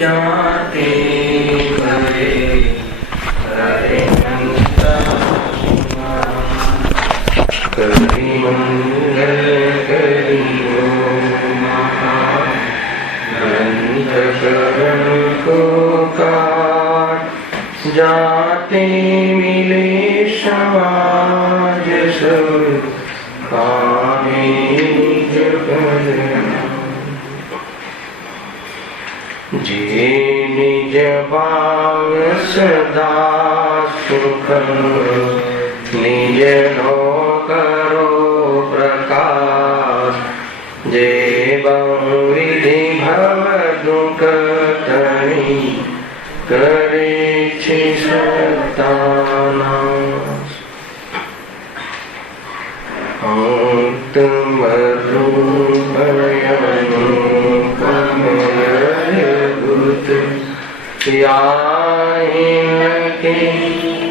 જાતે કરે હરે કરી મંગલ કરીઓ ગ્રંથ કરણ કો કાટ જાતે મિલે સમાજ સૌ કામે નિજ પદ જે નિજ ભાવ સદા સુખ નિજ નો કરો પ્રકાશ જે બહુવિધિ ભવ દુઃખ તણી કરે છે સતાનાશ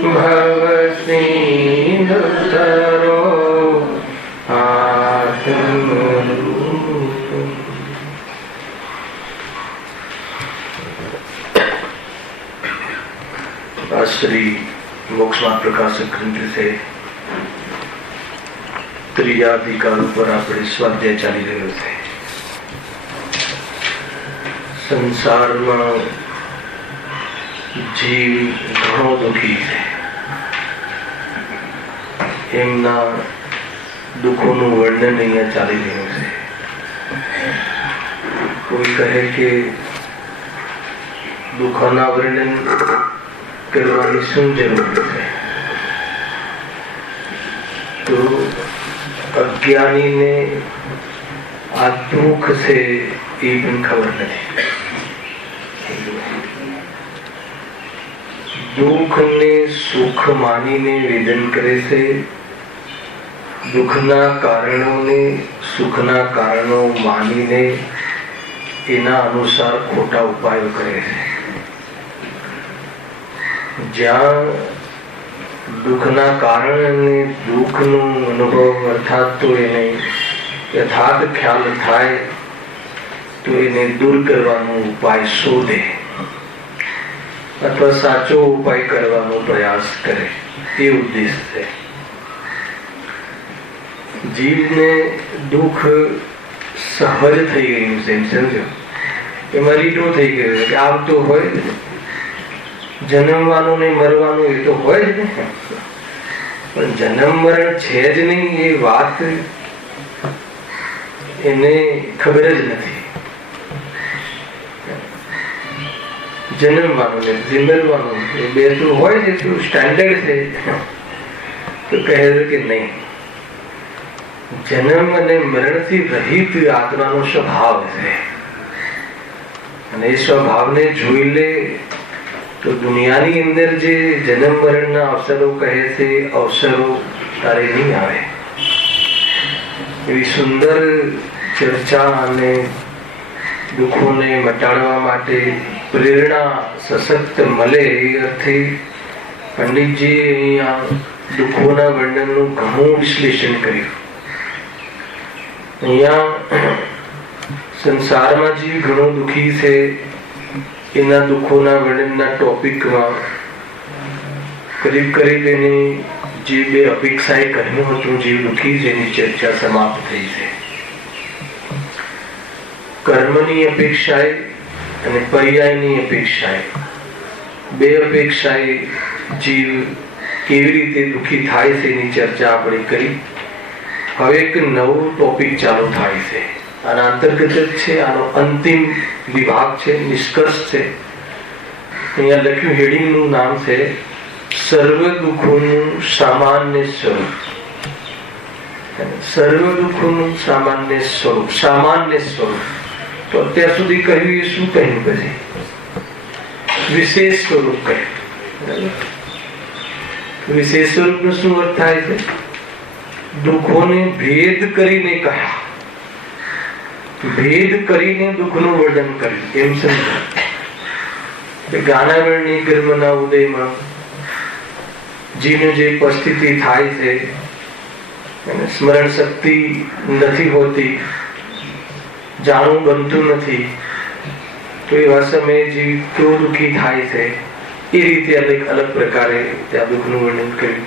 ભવ સિંધુતરો આત્મરૂપ. શ્રી મોક્ષમાં પ્રકાશક ગ્રંથ છે. ત્રીજા અધિકાર ઉપર આપણે સ્વાધ્યાય ચાલી રહ્યો છે. સંસારમાં જીવ ઘણો દુઃખી છે. એમના દુઃખોનું વર્ણન અહીંયા ચાલી રહ્યું છે. કોઈ કહે કે દુઃખોના વર્ણન કરવાની શું જરૂર છે? તો અજ્ઞાનીને આ દુઃખ છે એ પણ ખબર નથી. દુઃખને સુખ માનીને વેદન કરે છે. દુઃખના કારણોને સુખના કારણો માનીને એના અનુસાર ખોટા ઉપાયો કરે છે. જ્યાં દુઃખના કારણે અને દુઃખનો અનુભવ અર્થાત તો એને યથાર્થ ખ્યાલ થાય તો એને દૂર કરવાનો ઉપાય શોધે અથવા સાચો ઉપાય કરવાનો પ્રયાસ કરે, એ ઉદ્દેશ છે. જીવને દુઃખ સહજ થઈ ગયું છે, સમજો, એમાં રીટો થઈ ગયો કે આવતો હોય, જન્મવાનું ને મરવાનું એ તો હોય જ ને, પણ જન્મ મરણ છે જ નહીં એ વાત એને ખબર જ નથી. જન્મવાનું ને જીવવાનું એ બે તો હોય છે, એટલું સ્ટેન્ડર્ડ છે. તો કહે કે નહીં, જન્મ અને મરણથી રહિત આત્માનો સ્વભાવ છે, અને એ સ્વભાવને જોઈ લે તો દુનિયાની અંદર જે જન્મ મરણના અવસરો કહે છે, અવસરો તારે નહીં આવે. એવી સુંદર ચર્ચા અને દુઃખોને મટાડવા માટે પ્રેરણા સશક્ત મળે એ અર્થે પંડિતજી અહીંયા દુઃખોના વર્ણનનું ઘણું વિશ્લેષણ કર્યું. અહીંયા સંસારમાં જે ઘણો દુઃખી છે એના દુઃખોના વર્ણનના ટોપિકમાં કરીબ કરીબ એની જે બે અપેક્ષાએ કહ્યું હતું જીવ દુઃખી છે એની ચર્ચા સમાપ્ત થઈ છે. કર્મની અપેક્ષાએ અને પર્યાયની અપેક્ષાએ, બે અપેક્ષાએ જીવ કેવી રીતે દુઃખી થાય છે એની ચર્ચા આપણે કરી. હવે એક નવું ટોપિક ચાલુ થાય છે, આના અંતર્ગત જ છે, આનો અંતિમ વિભાગ છે, નિષ્કર્ષ છે. અહીંયા લખ્યું, હેડિંગનું નામ છે સર્વ દુઃખોનું સામાન્ય સ્વરૂપ. સર્વ દુઃખોનું સામાન્ય સ્વરૂપ, સામાન્ય સ્વરૂપ. તો અત્યાર સુધી કહ્યું એ શું કહ્યું? પછી વિશેષ સ્વરૂપ કહ્યું. વિશેષ સ્વરૂપનો શું અર્થ થાય છે? દુઃખોને ભેદ કરીને કહ્યા, ભેદ કરીને દુઃખનું વર્ણન કર્યું. એમ સમજો જ્ઞાનાવરણી કર્મના ઉદયમાં જીવને જે પરિસ્થિતિ થાય છે, સ્મરણ શક્તિ નથી હોતી, જાણવું બનતું નથી, તો એવા સમયે જીવ કેવો દુઃખી થાય છે, એ રીતે અલગ પ્રકારે ત્યાં દુઃખનું વર્ણન કર્યું.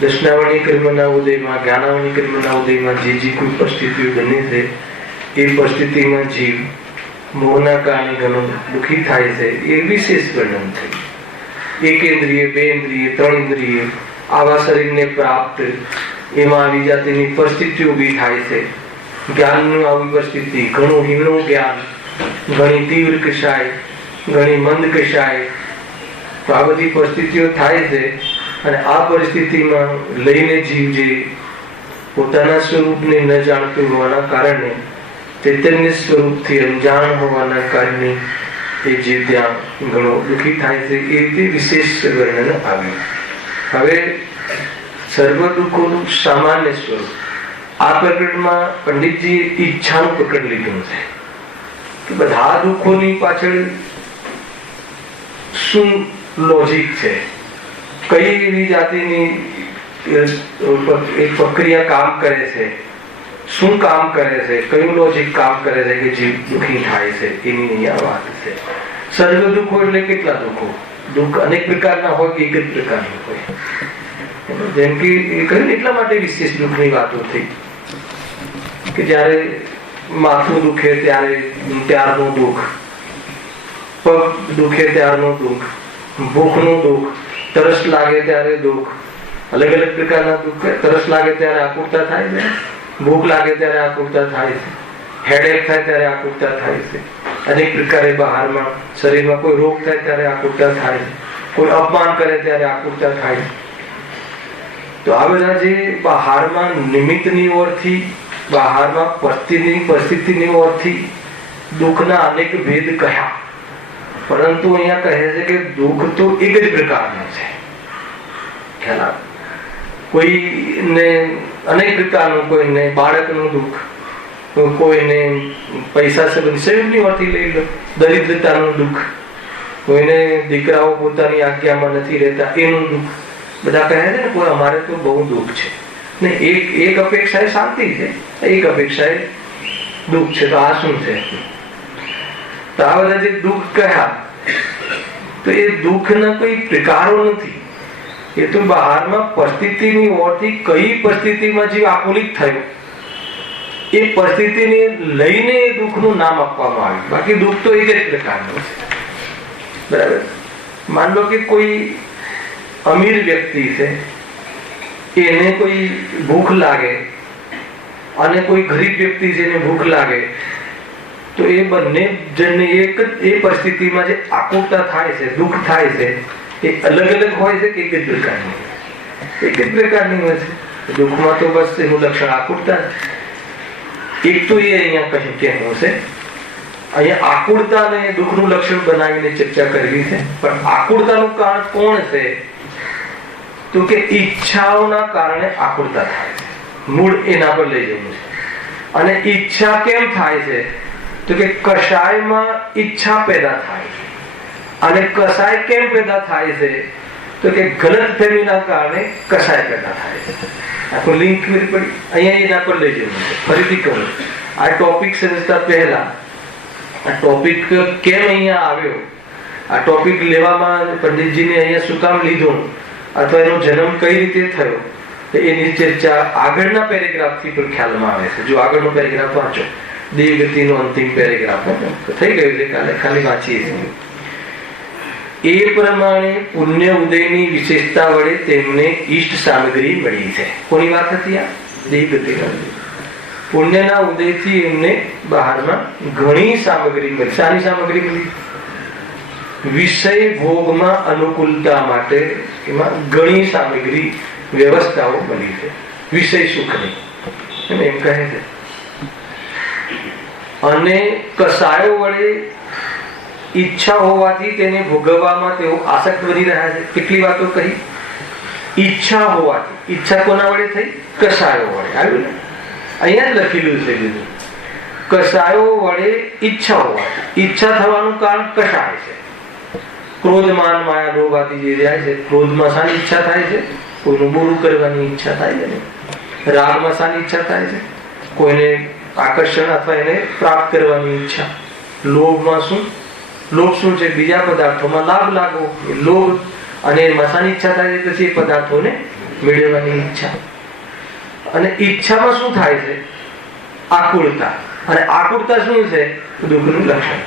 દર્શનાવર્ણી કર્મના ઉદયમાં, જ્ઞાનાવર્ણી કર્મના ઉદયમાં જે કોઈ પરિસ્થિતિઓ બને છે, એ પરિસ્થિતિમાં જીવ મોહના કારણે ઘણો દુઃખી થાય છે, એ વિશેષ વર્ણન થયું. એક ઇન્દ્રિય, બે ઇન્દ્રિય, ત્રણ ઇન્દ્રિય આવા શરીરને પ્રાપ્ત, એમાં આવી જાતિની પરિસ્થિતિ ઊભી થાય છે. જ્ઞાનનું આવી પરિસ્થિતિ, ઘણું હીણું જ્ઞાન, ઘણી તીવ્ર કશાય, ઘણી મંદ કશાય, તો આ બધી પરિસ્થિતિઓ થાય છે. અને આ પરિસ્થિતિમાં લઈને જીવ જે પોતાના સ્વરૂપને ન જાણતું હોવાના કારણે, ચૈતન્ય સ્વરૂપથી અંજાણ હોવાના કારણે એ જીવ ત્યાં ઘણો દુઃખી થાય છે. એ રીતે વિશેષ વર્ણન આવ્યું. હવે સર્વ દુઃખોનું સામાન્ય સ્વરૂપ, આ પ્રકરણમાં પંડિતજીએ ઈચ્છાનું પ્રકરણ લીધું છે કે બધા દુઃખોની પાછળ શું લોજિક છે, કઈ એવી જાતિની એક પ્રક્રિયા કામ કરે છે, શું કામ કરે છે, કયું લોજિક કામ કરે છે કે જીવ દુઃખી થાય છે, એની અહીંયા વાત છે. સર્વ દુઃખો એટલે કેટલા દુઃખો? દુઃખ અનેક પ્રકારના હોય કે એક જ પ્રકારનું હોય? જેમ કે કહ્યું, એટલા માટે વિશેષ દુઃખની વાતો થઈ કે જયારે માથું દુખે ત્યારે ત્યારનું દુઃખ, પગ દુખે ત્યારનું દુઃખ, ભૂખનું દુઃખ, તરસ લાગે ત્યારે દુઃખ, અલગ અલગ પ્રકારના દુઃખ. તરસ લાગે ત્યારે આકુરતા થાય છે, ભૂખ લાગે ત્યારે આકુરતા થાય છે, હેડેક થાય ત્યારે આકુરતા થાય છે, અનેક પ્રકારે બહારમાં શરીરમાં કોઈ રોગ થાય ત્યારે આકુરતા થાય છે, કોઈ અપમાન કરે ત્યારે આકુરતા થાય છે. તો આ બધા જે બહારમાં નિમિત્તની ઓરથી, બહારમાં પરિસ્થિતિની ઓરથી દુઃખના અનેક ભેદ કહ્યા, પરંતુ અહીંયા કહે છે કે દુઃખ તો એક જ પ્રકારનું છે. ખ્યાલ? કોઈને અનેક પ્રકારનું, કોઈને બાળકનું દુઃખ, કોઈને પૈસા સંબંધની ઓરથી લઈ લો, દરિદ્રતાનું દુઃખ, કોઈને દીકરાઓ પોતાની આજ્ઞામાં નથી રહેતા એનું દુઃખ. બધા કહે છે ને કોઈ અમારે તો બહુ દુઃખ છે ને, એક અપેક્ષા એ શાંતિ છે, એક અપેક્ષા એ દુઃખ છે. તો આ શું છે? તો આ બધા જે દુઃખ કહ્યા, તો એ દુઃખના કોઈ પ્રકારો નથી, એ તો બહારમાં પરિસ્થિતિની ઓરથી કઈ પરિસ્થિતિમાં જીવ આકુલિત થયો, એ પરિસ્થિતિને લઈને એ દુઃખનું નામ આપવામાં આવ્યું. બાકી દુઃખ તો એક જ પ્રકારનું છે. બરાબર? માન લો કે કોઈ અમીર વ્યક્તિ છે, એને કોઈ ભૂખ લાગે, અને કોઈ ગરીબ વ્યક્તિ છે એને ભૂખ લાગે, તો એ બંને જણને એક એ પરિસ્થિતિમાં જે આકુરતા થાય છે, દુઃખ થાય છે, એ અલગ અલગ હોય છે કે એક જ પ્રકારની? એક જ પ્રકારની હોય છે. દુઃખમાં તો બસ એનું લક્ષણ આકુરતા. એક તો એ અહીંયા કહ્યું કહેવું છે, અહીંયા આકુરતાને દુઃખનું લક્ષણ બનાવીને ચર્ચા કરવી છે. પણ આકુરતાનું કારણ કોણ છે? તો કે ઈચ્છાઓના કારણે આકુરતા થાય છે. મૂળ એના પર લઈ જવું છે. અને ઈચ્છા કેમ થાય છે? તો કે કષાયમાં ઈચ્છા પેદા થાય છે. અને કષાય કેમ પેદા થાય છે? તો કે ગલત ફહેમીના કારણે કષાય પેદા થાય છે. આખું લિંક પડી, અહીંયા એના પર લઈ જવું છે. ફરીથી કહું, આ ટોપિક સમજતા પહેલા આ ટોપિક કેમ અહીંયા આવ્યો, આ ટોપિક લેવામાં પંડિતજીને અહીંયા શું કામ લીધો, અથવા એનો જન્મ કઈ રીતે થયો, એની ચર્ચા આગળના પેરેગ્રાફથી પણ ખ્યાલમાં આવે છે. જો આગળનો પેરેગ્રાફ વાંચો, દેવગતિનો અંતિમ પેરેગ્રાફ થઈ ગયું છે, કાલે ખાલી વાંચીએ છીએ. એ પ્રમાણે પુણ્ય ઉદયની વિશેષતા વડે તેમને ઈષ્ટ સામગ્રી મળી છે. કોની વાત હતી આ? દેવગતિના. પુણ્યના ઉદયથી એમને બહારમાં ઘણી સામગ્રી મળી. શાની સામગ્રી મળી? વિષય ભોગમાં અનુકૂળતા માટે એમાં ઘણી સામગ્રી, વ્યવસ્થાઓ મળી છે, વિષય સુખની, એમ કહે છે. અને કસાયો વડે ઈચ્છા હોવાથી તેને ભોગવવામાં તેઓ આસક્ત બની રહ્યા છે. કેટલી વાતો કહી? ઈચ્છા હોવાથી. ઈચ્છા કોના વડે થઈ? કસાયો વડે. આવ્યું ને? અહીંયા જ લખેલું છે બીજું. કસાયો વડે ઈચ્છા હોવાથી. ઈચ્છા થવાનું કારણ કસાય છે. ક્રોધ, માન, માયા, લોભ આદિ જે જાય છે, ક્રોધમાં શાની ઈચ્છા થાય છે? કોઈનું બોલું કરવાની ઈચ્છા થાય છે. રાગમાં શાની ઈચ્છા થાય છે? કોઈને આકર્ષણ અથવા એને પ્રાપ્ત કરવાની ઈચ્છા. લોભમાં શું? લોભ શું છે? બીજા પદાર્થોમાં લાભ લાગવો, એ લોભ. અને મસાની ઈચ્છા થાય છે, પછી એ પદાર્થોને મેળવવાની ઈચ્છા. અને ઈચ્છામાં શું થાય છે? આકુળતા. અને આકુળતા શું છે? દુઃખનું લક્ષણ.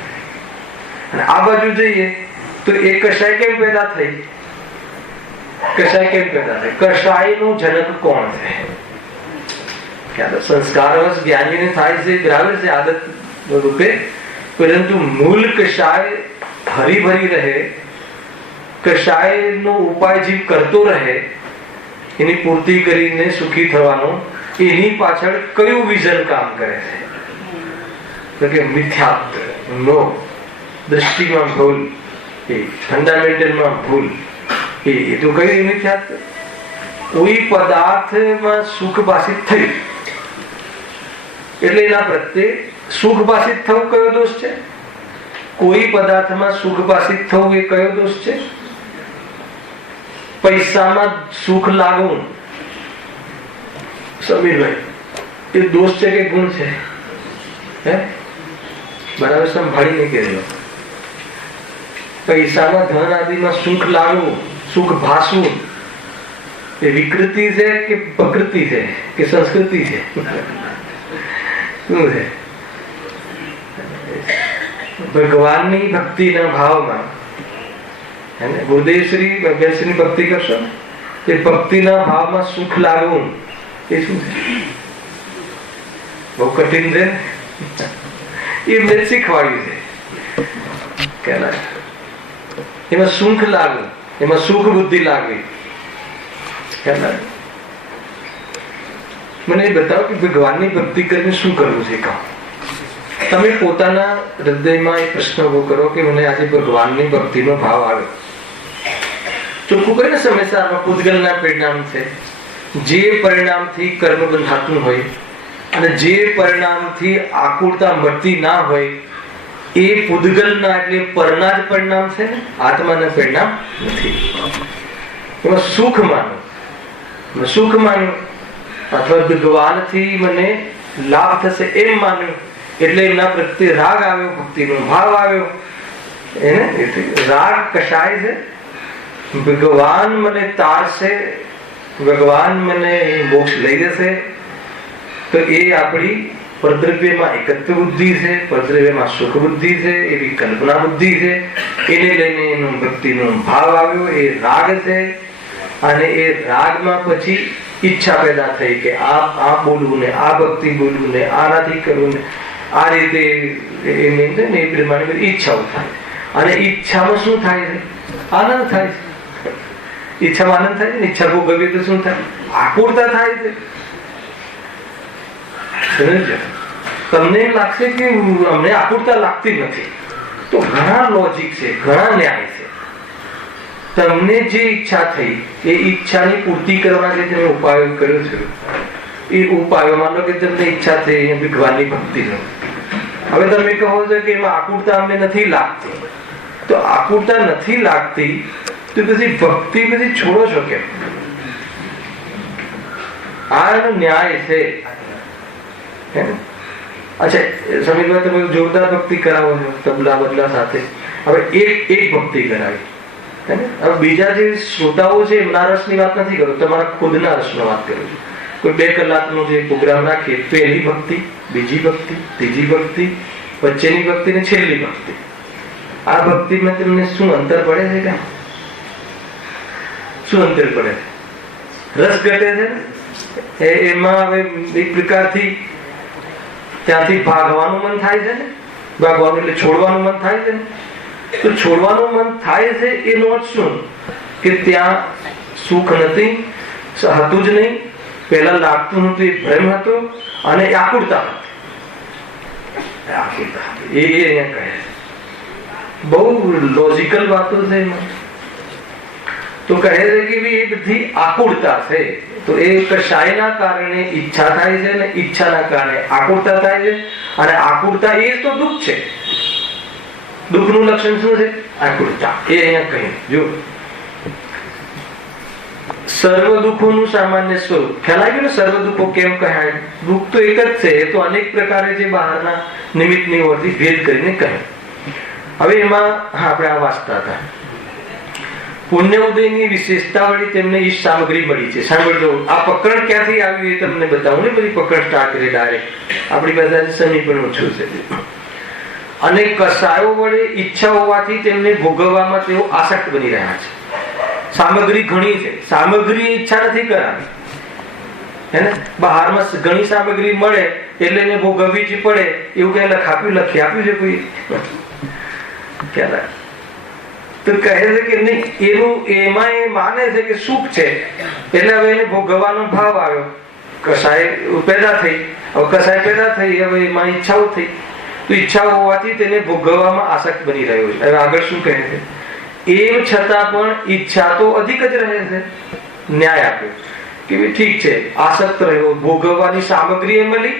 અને આ બાજુ જઈએ તો એ કશાય કેમ પેદા થઈ? કશાય કેમ પેદા થઈ? કશાયનો જનક કોણ છે? સંસ્કારવશ જ્ઞાનીને થાય છે, ગ્રાવે છે આદત રૂપે, પરંતુ મૂળ કશાય હરી રહે, કશાયનો ઉપાય જીવ કરતો રહે, એની પૂર્તિ કરીને સુખી થવાનો, એની પાછળ કયું વિઝન કામ કરે છે? તો કે મિથ્યાત્વ, નો, દ્રષ્ટિમાં ભૂલ, એ ફંડામેન્ટલમાં ભૂલ. એ તો કયું મિથ્યાત્વ? કોઈ પદાર્થમાં સુખ ભાષિત થઈ એટલે એના પ્રત્યે સુખ ભાષિત થવું કયો દોષ છે? કોઈ પદાર્થમાં સુખ ભાષિત થવું એ કયો દોષ છે? પૈસામાં સુખ લાગવું, સમીરભાઈ, એ દોષ છે કે ગુણ છે? હે, બરાબર સંભાળીને કહેજો. પૈસામાં ધન આદિમાં સુખ લાગવું, સુખ ભાસવું, એ વિકૃતિ છે કે પ્રકૃતિ છે કે સંસ્કૃતિ છે? શું છે? ભગવાનની ભક્તિના ભાવમાં ગુરુદેવશ્રી ભગવાનશ્રીની ભક્તિ કરશો, એ ભક્તિના ભાવમાં સુખ લાગવું એ શું છે? બહુ કઠિન છે. એ મેં શીખવાડ્યું છે. એમાં સુખ લાગવું, એમાં સુખ બુદ્ધિ લાગવી. મને એ બતાવો કે ભગવાનની ભક્તિ કરીને શું કરવું છે. કામ તમે પોતાના હૃદયમાં એ પ્રશ્ન ઉભો કરો કે મને આજે ભગવાનની ભક્તિનો ભાવ આવે. ચોખ્ખું કરીને સમયસારમાં પૂતગલના પરિણામ છે. જે પરિણામથી કર્મ બંધાતું હોય અને જે પરિણામથી આકુળતા મળતી ના હોય, એ પૂતગલના એટલે પરના જ પરિણામ છે ને, આત્માના પરિણામ નથી. એમાં સુખ માનો, સુખ માન્યું અથવા ભગવાનથી મને લાભ થશે એમ માન્યું, એટલે એમના પ્રત્યે રાગ આવ્યો, ભક્તિનો ભાવ આવ્યો. એને રાગ કશાય છે? ભગવાન મને તારશે, ભગવાન મને મોક્ષ લઈ જશે, તો એ આપણી પરદ્રવ્યમાં એકત્વ બુદ્ધિ છે, પરદ્રવ્યમાં સુખ બુદ્ધિ છે, એવી કલ્પના બુદ્ધિ છે. એને લઈને એનો ભક્તિનો ભાવ આવ્યો, એ રાગ છે. અને એ રાગમાં પછી ઈચ્છા પેદા થઈ કે આ બોલવું ને, આ ભક્તિ બોલવું ને, આનાથી કરવું ને, આ રીતે એ પ્રમાણે ઈચ્છાઓ થાય. અને ઈચ્છામાં શું થાય છે? આનંદ થાય છે. ઈચ્છામાં આનંદ થાય છે ને. ઈચ્છા ભોગવીએ તો શું થાય? આકુળતા થાય છે. તમને એમ લાગશે કે અમને આકુળતા લાગતી નથી, તો ઘણા લોજિક છે, ઘણા ન્યાય છે. તમને જે ઈચ્છા થઈ એ ઈચ્છાની પૂર્તિ કરવા જે તમે ઉપાયો કર્યો છે, એ ઉપાયો માનો કે તમને ઈચ્છા થઈ ભગવાનની ભક્તિનો. હવે તમે કહો છો કે એમાં આકુળતા અમને નથી લાગતી, તો આકુળતા નથી લાગતી તો પછી ભક્તિ પછી છોડો છો કેમ? આ એનો ન્યાય છે. અચ્છા, સમીરભાઈ તમે જોરદાર ભક્તિ કરાવો છો તબલા બદલા સાથે. હવે એક ભક્તિ કરાવી, હવે બીજા જે શ્રોતાઓ છે એમના રસની વાત નથી કરું, તમારા ખુદના રસનો વાત કરું છું. કોઈ 2 કલાકનો જે પ્રોગ્રામ રાખીએ, પહેલી ભક્તિ, બીજી ભક્તિ, ત્રીજી ભક્તિ, વચ્ચેની ભક્તિ ને છેલ્લી ભક્તિ. આ ભક્તિમાં તમને શું અંતર પડે છે? કે શું અંતર પડે? રસ ઘટે છે. એમાં હવે એક પ્રકારથી ત્યાંથી ભાગવાનું મન થાય છે ને, ભાગવાનું એટલે છોડવાનું મન થાય છે ને. તો છોડવાનું મન થાય છે એનો અર્થ શું? કે ત્યાં સુખ નથી, હતું જ નહીં, પહેલા લાગતું નતું, એ ભ્રમ હતો અને આકુળતા હતી. એ અહીંયા કહે છે. બહુ લોજિકલ વાતો છે એમાં. તો કહે છે કે એ બધી આકુળતા છે. તો એ કશાયના કારણે ઈચ્છા થાય છે ને ઈચ્છાના કારણે આકુળતા થાય છે. અને આકુળતા એ તો દુઃખ છે. દુઃખનું લક્ષણ શું છે? આકુળતા. એ અહીંયા કહ્યું. જો સર્વ દુઃખોનું સામાન્ય સ્વરૂપ ખ્યાલ આવ્યું ને? સર્વ દુઃખો કેમ કહેવાય? દુઃખ તો એક જ છે, એ તો અનેક પ્રકારે જે બહારના નિમિત્તની ઓરથી ભેદ કરીને કહે. હવે એમાં આપણે આ વાંચતા હતા, પુણ્ય ઉદયની વિશેષતા વળી તેમને ઈ સામગ્રી મળી છે. સાંભળજો, આ પકડ ક્યાંથી આવી એ તમને બતાવું ને. બધી પકડ સ્ટાર્ટ કરી ડાયરેક્ટ આપણી પાસે સમીપન ઓછું છે. અને કસાયો વડે ઈચ્છા હોવાથી તેમને ભોગવવામાં તેઓ આસક્ત બની રહ્યા છે. સામગ્રી ઘણી છે, સામગ્રી ઈચ્છા નથી કરાવી, હે ને? બહારમાં ઘણી સામગ્રી મળે એટલે એને ભોગવવી જ પડે એવું કઈ લખી આપ્યું છે કોઈ? તો કહે છે કે નહીં, એનું એમાં એ માને છે કે સુખ છે એટલે હવે એને ભોગવવાનો ભાવ આવ્યો, કસાય પેદા થઈ. હવે કસાય પેદા થઈ, હવે એમાં ઈચ્છાઓ થઈ, તો ઈચ્છાઓ હોવાથી તેને ભોગવવામાં આસક્ત બની રહ્યો છે. હવે આગળ શું કહે છે? એમ છતાં પણ ઈચ્છા તો અધિક જ રહે છે. ન્યાય આપ્યો કે ભાઈ ઠીક છે, આસક્ત રહ્યો, ભોગવવાની સામગ્રી મળી,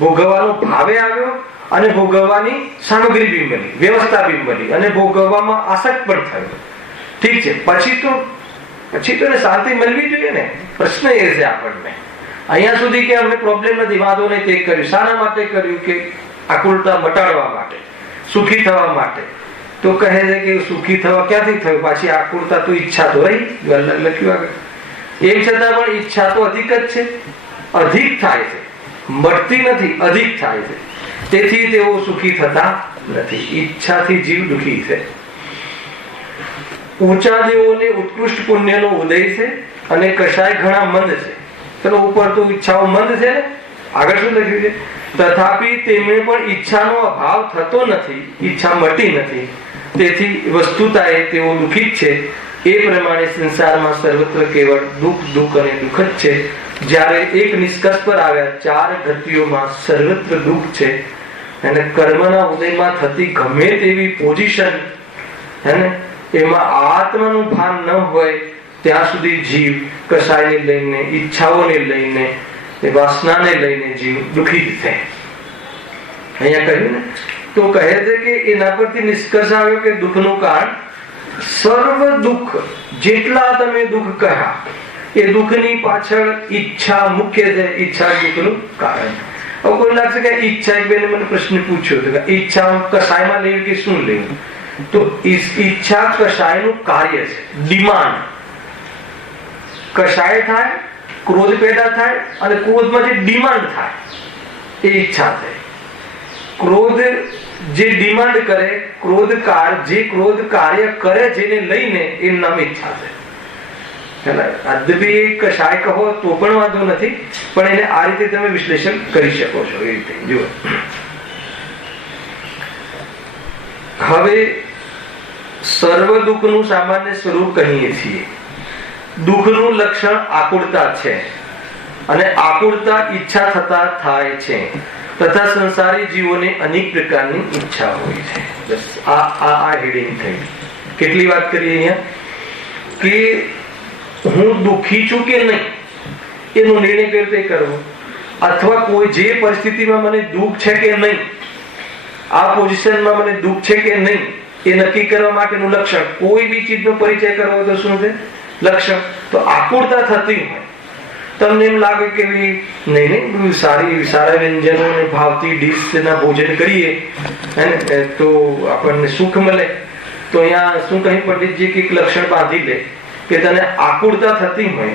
ભોગવવાનો ભાવે આવ્યો, અને ભોગવવાની સામગ્રી બી મળી, વ્યવસ્થા બી મળી, અને ભોગવવામાં આસક્ત પણ થયો. ઠીક છે, પછી તો શાંતિ મળવી જોઈએ ને. પ્રશ્ન એ છે આપણને અહીંયા સુધી કે અમને પ્રોબ્લેમ નથી, વાંધો નહીં. તે કર્યું શાના માટે કર્યું? કે આકુલતા મટાડવા માટે, સુખી થવા માટે. તો કહે છે કે સુખી થવા ક્યાંથી થયું? પાછી આકુલતા તો ઈચ્છા તો રહી, લખ્યું આગળ. એમ છતાં પણ ઈચ્છા તો અધિક જ છે, અધિક થાય છે, મળતી નથી, અધિક થાય છે. તેથી તેઓ સુખી થતા નથી. ઈચ્છાથી જીવ દુઃખી છે. ઊંચા દેવોને ઉત્કૃષ્ટ પુણ્યનો ઉદય છે, અને કશાય ઘણા મંદ છે. ચલો, ઉપર તો ઈચ્છાઓ મંદ છે ને, આગળ શું લખ્યું છે? તથાપિ તેમને પણ ઈચ્છાનો અભાવ થતો નથી, ઈચ્છા મટી નથી, તેથી વસ્તુતાએ તેઓ દુઃખી જ છે. એ પ્રમાણે સંસારમાં સર્વત્ર કેવળ દુઃખ, દુઃખ અને દુઃખ જ છે. જ્યારે એક નિષ્કર્ષ પર આવ્યા, 4 ગતિઓમાં સર્વત્ર દુઃખ છે, અને કર્મના ઉદયમાં થતી ગમે તેવી પોઝિશન, હે ને, એમાં આત્માનું ભાન ન હોય ત્યાં સુધી જીવ કસાયને લઈને, ઈચ્છાઓને લઈને, વાસનાને લઈને જીવ દુઃખી જ છે. અહીંયા કહ્યું ને, તો કહે છે કે એના પરથી નિષ્કર્ષ આવ્યો કે દુઃખનું કારણ સર્વ દુઃખ, જેટલા તમે દુઃખ કહ્યા એ દુઃખની પાછળ ઈચ્છા મુખ્ય છે. ઈચ્છા દુઃખનું કારણ. હવે કોઈ લાગશે કે ઈચ્છા, એક બેને મને પ્રશ્ન પૂછ્યો હતો કે ઈચ્છા કસાયમાં લેવી કે શું લેવું? તો ઈચ્છા કસાયનું કાર્ય છે, ડિમાન્ડ. કસાય થાય, ક્રોધ પેદા થાય, અને ક્રોધમાં જે ડિમાન્ડ થાય એ ઈચ્છા થાય. ક્રોધ જે ડિમાન્ડ કરે, જે ક્રોધ કાર્ય કરે, જેને લઈને એ નામ ઈચ્છા છે. અદ્યપી કશાય કહો તો પણ વાંધો નથી, પણ એને આ રીતે તમે વિશ્લેષણ કરી શકો છો. એ રીતે જુઓ. હવે સર્વ દુઃખનું સામાન્ય સ્વરૂપ કહીએ છીએ. દુઃખનું લક્ષણ આકુળતા છે, અને આકુળતા ઈચ્છા થતા થાય છે, તથા સંસારી જીવોને અનેક પ્રકારની ઈચ્છા હોય છે. બસ આ હેડિંગ થઈ. કેટલી વાત કરી અહીંયા કે હું દુઃખી છું કે નહીં એનો નિર્ણય કેવી રીતે કરવો, અથવા કોઈ જે પરિસ્થિતિમાં મને દુઃખ છે કે નહીં, આ પોઝિશનમાં મને દુઃખ છે કે નહીં, એ નક્કી કરવા માટેનું લક્ષણ. કોઈ બી ચીજનો પરિચય કરવો તો શું છે? લક્ષણ. તો આકુળતા થતી હોય, તમને એમ લાગે કે નહીં સારા વ્યંજનો ભાવતી ડીશના ભોજન કરીએ તો આપણને સુખ મળે. તો અહીંયા શું કહી પંડિતજી કે લક્ષણ બાંધી લે કે તને આકુળતા થતી હોય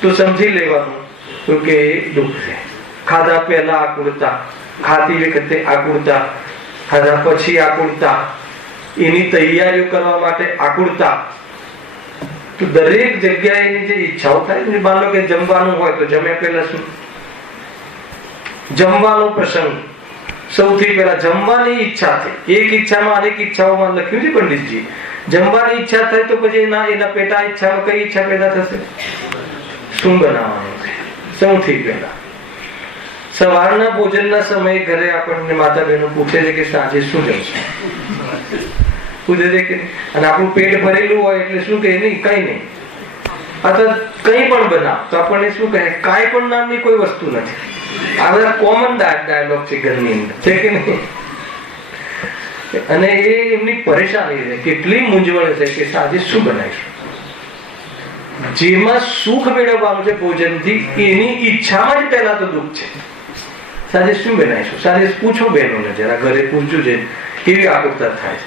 તો સમજી લેવાનું કે દુઃખ છે. ખાધા પહેલા આકુળતા, ખાતી વખતે આકુળતા, ખાધા પછી આકુળતા, એની તૈયારીઓ કરવા માટે આકુળતા. તો દરેક જગ્યાએ એની જે ઈચ્છાઓ થાય, માનો કે જમવાનું હોય તો જમ્યા પહેલા શું? જમવાનો પ્રસંગ, સૌથી પહેલા જમવાની ઈચ્છા થઈ. એક ઈચ્છામાં અનેક ઈચ્છાઓમાં લખ્યું છે પંડિતજી. જમવાની ઈચ્છા થાય તો પછી એના પેટા ઈચ્છામાં કઈ ઈચ્છા પેદા થશે? શું બનાવવાનું છે? સૌથી પહેલા સવારના ભોજનના સમયે ઘરે આપણને માતા બહેનો પૂછે છે કે સાંજે શું જમશે? પૂછે છે કે, અને આપણું પેટ ભરેલું હોય એટલે શું કહે? નહીં, કઈ નહીં. અથવા કઈ પણ બનાવ તો આપણને શું કહે? કાંઈ પણ નામની કોઈ વસ્તુ નથી. આ બધા કોમન ડાયલોગ છે ઘરની અંદર, છે કે નહીં? અને એ એમની પરેશાની છે, કેટલી મૂંઝવણ છે કે સાંજે શું બનાવીશું. જેમાં સુખ મેળવવાનું છે ભોજનથી, એની ઈચ્છામાં જ પહેલા તો દુઃખ છે. સાંજે શું બનાવીશું? સાંજે પૂછો બહેનોને, જરા ઘરે પૂછજો છે કેવી આકુરતા થાય છે.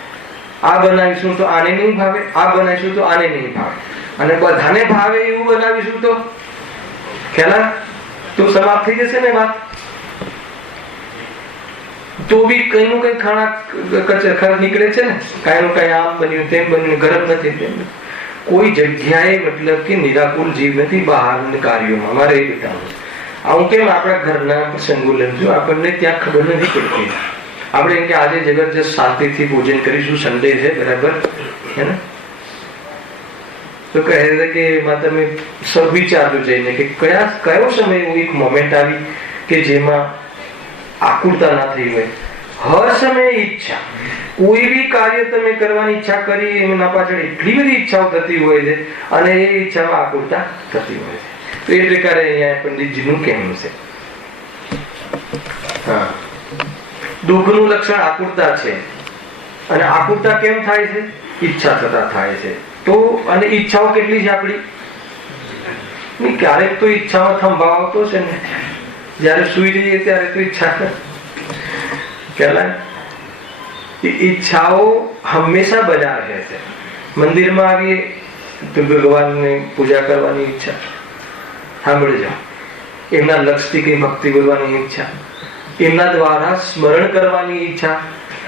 આ બનાવીશું તો આને નહીં ભાવે, આ બનાવીશું તો આને નહીં ભાવે, અને બધાને ભાવે એવું બનાવીશું તો ખ્યાલ તો સમાપ્ત થઈ જશે ને વાત. તો બી કઈ નું કઈ ખાણા નીકળે છે ને, કઈ નું કઈ આમ બન્યું તેમ બન્યું, ગરમ નથી તેમ. કોઈ જગ્યાએ મતલબ કે નિરાકુલ જીવ નથી બહારના કાર્યોમાં. મારે એ બતાવું હું કેમ આપણા ઘરના પ્રસંગો લેજો, આપણને ત્યાં ખબર નથી પડતી. આપણે એમ કે આજે જબરજસ્ત શાંતિથી ભોજન કરીશું, સન્ડે છે બરાબર હે ને, તો કહે છે કે એમાં તમે સૌ વિચારજો જઈને કે કયો સમય એવું એક મોમેન્ટ આવી કે જેમાં આકુરતા ના થઈ હોય. હર સમયે ઈચ્છા, કોઈ બી કાર્ય તમે કરવાની ઈચ્છા કરી, એના પાછળ એટલી બધી ઈચ્છાઓ થતી હોય છે અને એ ઈચ્છામાં આકુરતા થતી હોય છે. તો એ પ્રકારે અહીંયા પંડિતજીનું કહેવું છે. હા, દુઃખનું લક્ષણ આકુરતા છે. અને આકુરતા કેમ થાય છે? ઈચ્છા થતા થાય છે. તો અને ઈચ્છાઓ કેટલી છે આપણી? ક્યારેક તો ઈચ્છામાં થંભાવ આવતો છે ને, જયારે સુઈ જઈએ ત્યારે તો ઈચ્છા પેલા ઈચ્છાઓ હંમેશા બજાર રહે છે. મંદિરમાં આવીએ તો ભગવાનની પૂજા કરવાની ઈચ્છા, સાંભળી જાઓ, એમના લક્ષથી કઈ ભક્તિ બોલવાની ઈચ્છા, એમના દ્વારા સ્મરણ કરવાની ઈચ્છા.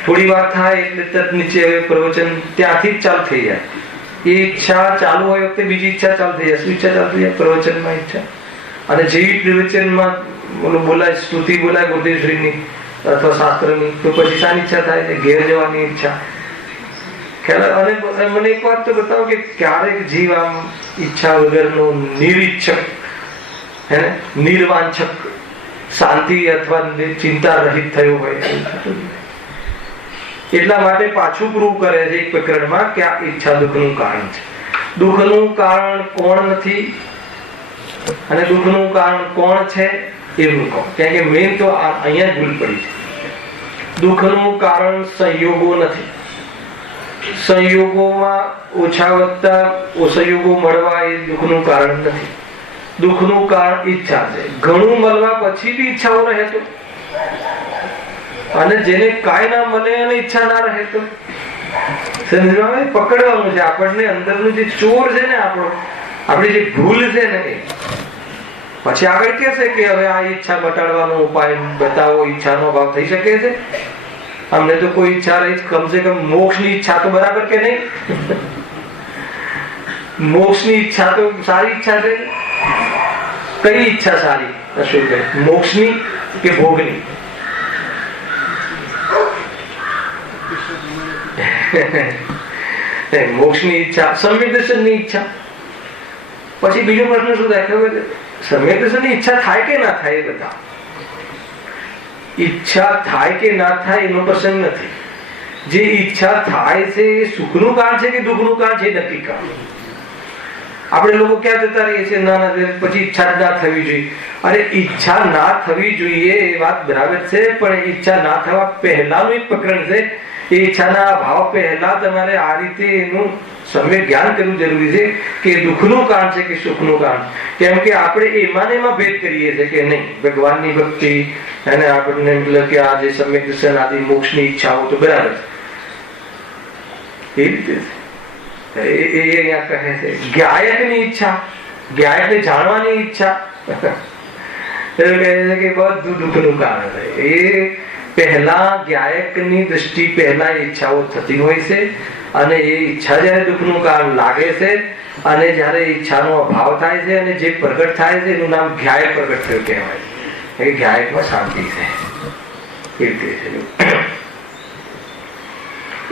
થોડી વાર થાય એટલે તત નીચે પ્રવચન ત્યાંથી જ ચાલુ થઈ જાય. એ ઈચ્છા ચાલુ હોય વખતે બીજી ઈચ્છા ચાલુ થઈ જાય. શું ઈચ્છા ચાલુ થઈ જાય? પ્રવચનમાં ઈચ્છા. અને જેવી પ્રવચનમાં બોલાય, સ્તુતિ બોલાય ગુરુદેવશ્રીની અથવા શાસ્ત્રની, તો પછી શાની ઈચ્છા થાય છે? ઘેર જવાની ઈચ્છા. અને મને એક વાત તો બતાવો કે ક્યારેક જીવ આમ ઈચ્છા વગરનો નિરીચ્છક હે ને, નિર્વાંછક શાંતિ અથવા ચિંતા રહિત થયો હોય. એટલા માટે પાછું પ્રૂવ કરે છે એક પ્રકરણમાં કે આ ઈચ્છા દુઃખનું કારણ છે. દુઃખનું કારણ કોણ નથી અને દુઃખનું કારણ કોણ છે એવું કહો. કારણ કે મેન તો અહીંયા ભૂલ પડી છે. દુઃખનું કારણ સંયોગો નથી. સંયોગોમાં ઓછા વધતા સંયોગો મળવા એ દુઃખનું કારણ નથી. દુઃખનું કારણ ઈચ્છા છે. ઘણું મળવા પછી બી ઈચ્છાઓ રહે તો, અને જેને કાંઈ ના મળે અને ઈચ્છા ના રહે તો સમજવામાં પકડવાનું છે. આપણને અંદરનું જે ચોર છે ને, આપણી જે ભૂલ છે ને, પછી આગળ કહેશે કે હવે આ ઈચ્છા મટાડવાનો ઉપાય બતાવો. ઈચ્છાનો અભાવ થઈ શકે છે? અમને તો કોઈ ઈચ્છા રહી, કમસે કમ મોક્ષની ઈચ્છા તો બરાબર કે નહીં? મોક્ષની ઈચ્છા તો સારી ઈચ્છા છે. કઈ ઈચ્છા સારી અશોકભાઈ? મોક્ષની કે ભોગની? મોક્ષની ઈચ્છા, સમ્યક દર્શનની ઈચ્છા. પછી બીજો પ્રશ્ન શું થાય ખબર છે? સમ્યક દર્શનની ઈચ્છા થાય કે ના થાય એ બધા. ઈચ્છા થાય કે ના થાય એનો પ્રસંગ નથી. જે ઈચ્છા થાય છે એ સુખનું કારણ છે કે દુઃખનું કારણ છે નક્કી કારણ. આપણે લોકો ક્યાં જતા રહીએ છીએ? ના પછી ઈચ્છા ના થવી જોઈએ. અરે ઈચ્છા ના થવી જોઈએ એ વાત બરાબર છે, પણ ઈચ્છા ના થવા પહેલાનું એક પ્રકરણ છે. એ ઈચ્છાના ભાવ પહેલા તમારે આ રીતે એનું સમ્યક જ્ઞાન કરવું જરૂરી છે કે દુઃખનું કારણ છે કે સુખનું કારણ. કેમ કે આપણે એમાં ભેદ કરીએ છીએ કે નહીં, ભગવાનની ભક્તિ અને આપણને મતલબ કે આ જે સમ્યક દર્શન આદિ મોક્ષની ઈચ્છાઓ તો બરાબર એ રીતે એ અહીંયા કહે છે. ગાયકની ઈચ્છા, ગાયકને જાણવાની ઈચ્છા એવું કહે છે કે બધું દુઃખનું કારણ છે. એ પહેલા ગાયકની દૃષ્ટિ પહેલા ઈચ્છાઓ થતી હોય છે, અને એ ઈચ્છા જયારે દુઃખનું કારણ લાગે છે, અને જયારે ઈચ્છાનો અભાવ થાય છે અને જે પ્રગટ થાય છે એનું નામ ગાયક પ્રગટ થયું કહેવાય. એ ગાયકમાં શાંતિ છે.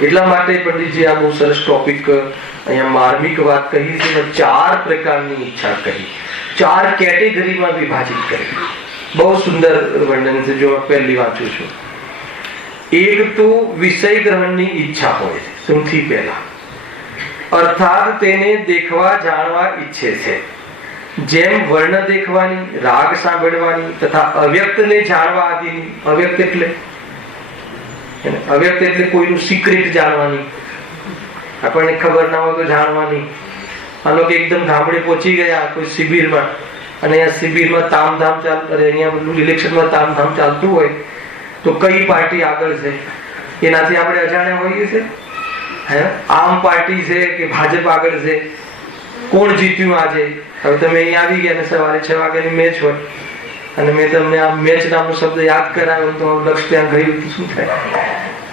એટલા માટે પંડિતજી આ બહુ સરસ ટોપિક અહીંયા માર્મિક વાત કહી છે. 4 પ્રકારની ઈચ્છા કહી, 4 કેટેગરીમાં વિભાજિત કરી. બહુ સુંદર વર્ણન છે. જો પહેલી વાંચું છું. એક તો વિષય ગ્રહણની ઈચ્છા હોય છે સૌથી પહેલા, અર્થાત તેને દેખવા જાણવા ઈચ્છે છે. જેમ વર્ણ દેખવાની, રાગ સાંભળવાની તથા અવ્યક્તને જાણવા આદિની. અવ્યક્ત એટલે કોઈનું સિક્રેટ જાણવાની, આપણને ખબર ના હોય તો જાણવાની. આ લોકો એકદમ ગામડે પહોંચી ગયા કોઈ શિબિરમાં, અને અહીંયા શિબિરમાં તામધામ ચાલતું, અહીંયા ઇલેક્શનમાં તામધામ ચાલતું હોય તો કઈ પાર્ટી આગળ છે એનાથી આપણે અજાણ્યા હોઈએ છીએ. આમ પાર્ટી છે કે ભાજપ આગળ છે, કોણ જીત્યું આજે? હવે તમે અહીંયા આવી ગયા ને સવારે 6 વાગ્યાની મેચ હોય અને મેં તમને આ મેચ નામનો શબ્દ યાદ કરાવ્યો તો લક્ષ ત્યાં ગયું તો શું થાય?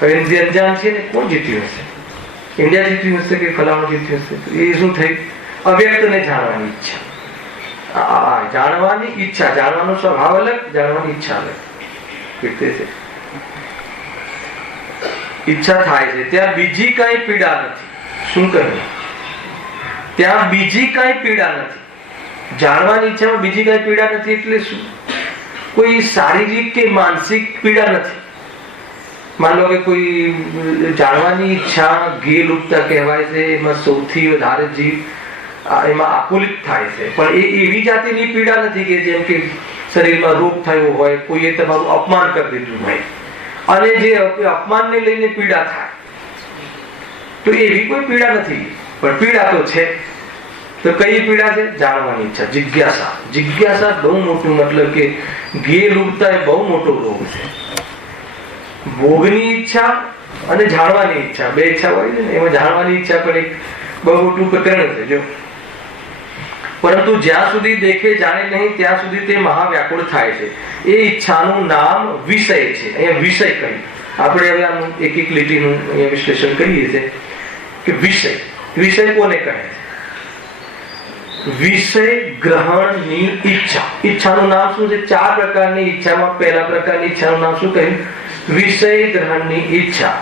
હવે એની અંજાન છે ને કોણ જીત્યું હશે? ઇન્ડિયા જીત્યું હશે કે ફલાણું જીત્યું હશે? એ શું થઈ? અવ્યક્તને જાણવાની ઈચ્છા. જાણવાની ઈચ્છા, જાણવાનો સ્વભાવ અલગ, જાણવાની ઈચ્છા અલગ. ઈચ્છા થાય છે ત્યાં બીજી કઈ પીડા નથી. શું કહ્યું? ત્યાં બીજી કઈ પીડા નથી. જાણવાની ઈચ્છામાં બીજી કઈ પીડા નથી એટલે શું? કોઈ શારીરિક કે માનસિક પીડા નથી. માન લો કે કોઈ જાણવાની ઈચ્છા ગેલુપ્તા કહેવાય છે, એમાં સૌથી વધારે જીવ એમાં આકુલિત થાય છે, પણ એ એવી જાતિની પીડા નથી કે જેમ કે શરીરમાં રોગ થયો હોય, કોઈએ તમારું અપમાન કરી દીધું હોય અને જે અપમાનને લઈને પીડા થાય, તો એવી કોઈ પીડા નથી. પણ પીડા તો છે. તો કઈ પીડા છે? જાણવાની ઈચ્છા, જિજ્ઞાસા. જિજ્ઞાસા બહુ મોટું, મતલબ કે ગેલુપ્તા એ બહુ મોટો રોગ છે. ભોગની ઈચ્છા અને જાણવાની ઈચ્છા, બે ઈચ્છા હોય છે ને, એમાં જાણવાની ઈચ્છા પણ એક બહુ મોટું પ્રકરણ છે. જો પરંતુ જ્યાં સુધી દેખે જાણે નહીં ત્યાં સુધી તે મહાવ્યાકુળ થાય છે. એ ઈચ્છાનું નામ વિષય છે. અહીંયા વિષય કહ્યું. આપણે હવે આનું એક એક લીટીનું અહીંયા વિશ્લેષણ કરીએ છીએ કે વિષય, વિષય કોને કહે છે? વિષય ગ્રહણની ઈચ્છા. ઈચ્છાનું નામ શું છે? 4 પ્રકારની ઈચ્છામાં પહેલા પ્રકારની ઈચ્છાનું નામ શું કહ્યું? વિષય ગ્રહણની ઈચ્છા.